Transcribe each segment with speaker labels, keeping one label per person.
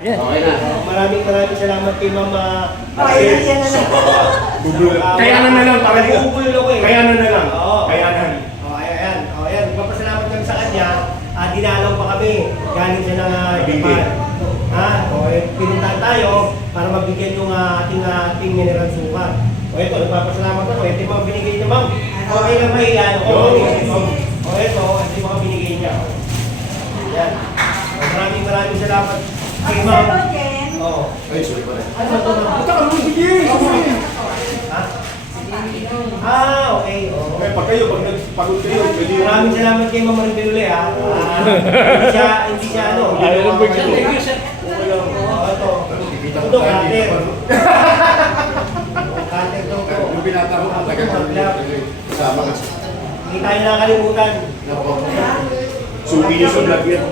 Speaker 1: Ayan.
Speaker 2: Okay na.
Speaker 3: Maraming salamat kay Mama.
Speaker 4: Yan na lang.
Speaker 1: Kaya na lang.
Speaker 3: Bubulol ako eh.
Speaker 1: Kaya na lang.
Speaker 3: Oo.
Speaker 1: Kaya na.
Speaker 3: Ayan. Ayan. Magpapasalamat kami sa kanya. Dinalaw pa kami. Galing siya ng Japan. Pinuntahan tayo para mabigyan yung ating mineral suka. Ito, nagpapasalamat ako. Ito yung mga binigay niya, ma'am. Okay lang ba yan? Ito yung mga binigay niya. Yan. Maraming salamat kay ma'am. Oo.
Speaker 2: Ay, sorry pala.
Speaker 3: Ano ba ito, ma'am?
Speaker 1: Ito ka naman, sige.
Speaker 3: Okay.
Speaker 1: Okay, pag kayo, pag nagpagod kayo, pwede yung...
Speaker 3: Maraming salamat kay Ma'am Marilule ha. Hindi siya ano.
Speaker 1: Ayaw lang ba yun?
Speaker 3: Okay lang. Ito.
Speaker 2: Kikita
Speaker 3: Ito,
Speaker 2: ko tayo
Speaker 3: cutter.
Speaker 2: dito.
Speaker 3: Cutter daw to.
Speaker 2: Yung binata ko, tagal ko kasama ka sa...
Speaker 3: Hindi tayo nakakalimutan.
Speaker 2: Nako.
Speaker 1: Suki niyo sa vlog yan.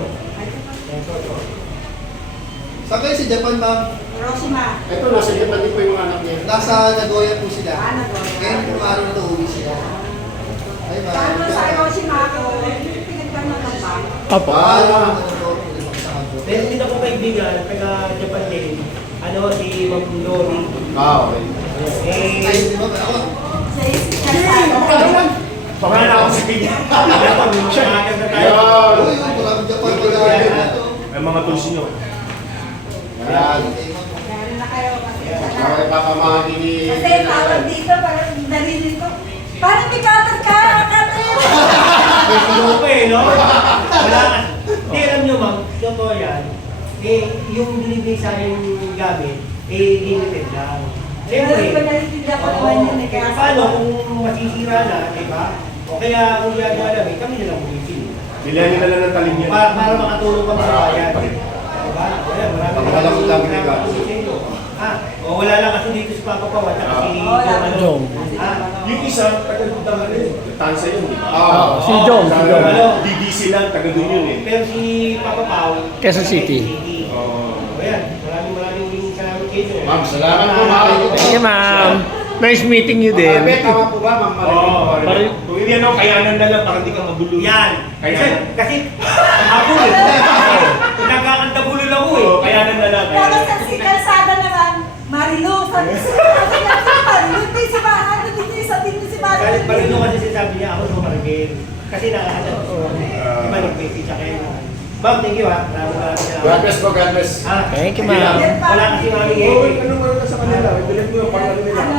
Speaker 5: Saan kayo sa Japan, ma'am?
Speaker 4: Hiroshima.
Speaker 2: Ito, nasa Japan din po yung mga anak niya.
Speaker 5: Nasa Nagoya po sila.
Speaker 4: Nagoya.
Speaker 5: Ngayon po araw na uwi sila. Ay, ma'am.
Speaker 4: Paano sa Hiroshima ako? Pinagkano ng bang?
Speaker 1: Apo.
Speaker 3: Meron din ako kaibigan, taga Japan din. Si Ma'am Lori.
Speaker 2: Okay.
Speaker 5: Ay, di ba? Ako.
Speaker 4: Sa isip ka sa
Speaker 1: Pangalan ako si Pig.
Speaker 3: Siya.
Speaker 2: Ayun.
Speaker 5: Uy, maraming Japan pala.
Speaker 1: May mga tools nyo.
Speaker 2: Yan.
Speaker 4: Meron na kayo kasi
Speaker 2: Mga papamahagi ni...
Speaker 4: kasi tawag dito parang narinig ko. Parang may cutter ka, cutter!
Speaker 3: May sinupa no? Wala. Hindi, alam nyo ma'am, totoo yan. Yung binibigay sa amin gamit, limited lang.
Speaker 4: Pero
Speaker 3: Siyempre,
Speaker 4: ko narinig ako naman yun eh. Kaya
Speaker 3: paano kung masisira na, di ba? O kaya kung ginagawa namin, kami na lang bumibili.
Speaker 1: Bilhan nila lang ng talim yan.
Speaker 3: Para makatulong kami sa bayan. Diba? Ayan, maraming
Speaker 2: lang
Speaker 3: sa inyo. Wala lang kasi dito si Papa Pao at saka si
Speaker 1: Jong.
Speaker 3: Yung
Speaker 1: Yung isa, taga-dudang ano yun. Tansa yun, di ba?
Speaker 2: Oo.
Speaker 1: Si Jong. Si Jong.
Speaker 3: Ano?
Speaker 1: DDC lang, taga-dun yun eh.
Speaker 3: Pero si Papa Pao,
Speaker 1: Quezon City.
Speaker 3: Oo. Ayan, maraming salamat kayo.
Speaker 2: Ma'am, salamat po, ma'am.
Speaker 1: Thank you, ma'am. Nice meeting you din.
Speaker 2: Ma'am, tama po ba, ma'am?
Speaker 1: Oo. Kung hindi ano, kayanan na lang para hindi ka magulo.
Speaker 3: Yan.
Speaker 1: Kayanan.
Speaker 3: Kasi ako eh. Nagkakanta bulol ako eh.
Speaker 1: Oo, kayanan na lang.
Speaker 4: tapos ang si Kalsada naman, Marilo, sabi si Marilo, hindi si Marilo, hindi sa dito si Marilo.
Speaker 3: Marino kasi sinasabi niya ako sa Marigel. Kasi nakakala ko. Di ba nag-message siya kayo. Ma'am, thank you ha. Maraming salamat.
Speaker 2: God bless po, God bless.
Speaker 1: Thank you, ma'am.
Speaker 3: Wala kasi mami
Speaker 1: Oo, ano mo na sa kanila? Bilhin mo yung pang ano nila.